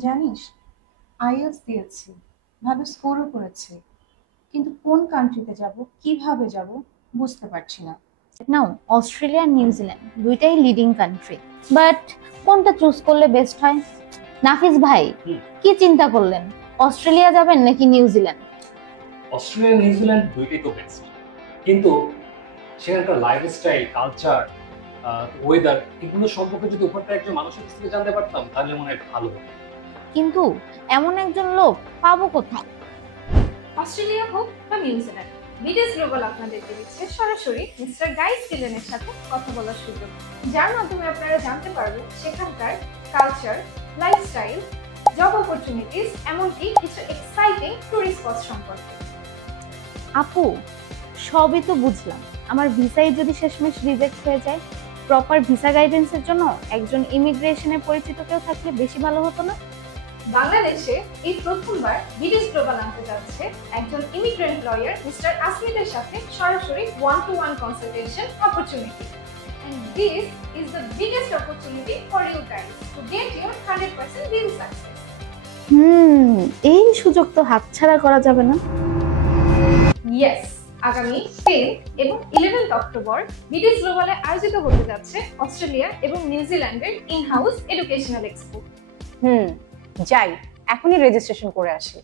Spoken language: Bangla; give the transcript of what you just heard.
জানিস, আইএলটিএস দিয়েছি, ভালো স্কোরও করেছি, কিন্তু কোন কান্ট্রিতে যাব, কিভাবে যাব বুঝতে পারছি না। নাও অস্ট্রেলিয়া নিউজিল্যান্ড দুইটাই লিডিং কান্ট্রি, বাট কোনটা চুজ করলে বেস্ট হয়? নাফিস ভাই, কি চিন্তা করলেন? অস্ট্রেলিয়া যাবেন নাকি নিউজিল্যান্ড? অস্ট্রেলিয়া নিউজিল্যান্ড দুইটাই তো বেস্ট, কিন্তু সেখানকার লাইফস্টাইল, কালচার, ওয়েদার এগুলো সম্পর্কে যদি উপরটা একজন মানুষের কাছ থেকে জানতে পারতাম তাহলে মনে হয় ভালো হতো। কিন্তু এমন একজন লোক পাবো কোথায়? অস্ট্রেলিয়া হোক বা নিউজিল্যান্ড, বিডেস গ্লোবাল আপনাদেরকে দিচ্ছে সরাসরি মিস্টার গাইস ডিলেনের সাথে কথা বলার সুযোগ, যার মাধ্যমে আপনারা জানতে পারবেন সেখানকার কালচার, লাইফস্টাইল, জব অপরচুনিটিস, এমনকি কিছু এক্সাইটিং টুরিস্ট স্পট সম্পর্কে। আপু, সবই তো বুঝলাম, আমার ভিসাই যদি শেষমেশ রিজেক্ট হয়ে যায়, প্রপার ভিসা গাইডেন্সের জন্য একজন ইমিগ্রেশনে পরিচিত কেউ থাকলে বেশি ভালো হতো না? বাংলাদেশে এই প্রথমবার বিডেস গ্লোবাল আনতে যাচ্ছে একজন ইমিগ্রেন্ট লয়ার মিস্টার আসমিদের সাথে সরাসরি one-to-one consultation opportunity. And this is the biggest opportunity for you guys to get your 100% deal success. এই সুযোগ তো হাতছাড়া করা যাবে না। Yes, আগামী 10 এবং 11 অক্টোবর বিডেস গ্লোবালে আয়োজিত হতে যাচ্ছে অস্ট্রেলিয়া এবং নিউজিল্যান্ডের ইন-হাউস এডুকেশনাল এক্সপো। যাই, এখনই রেজিস্ট্রেশন করে আসি।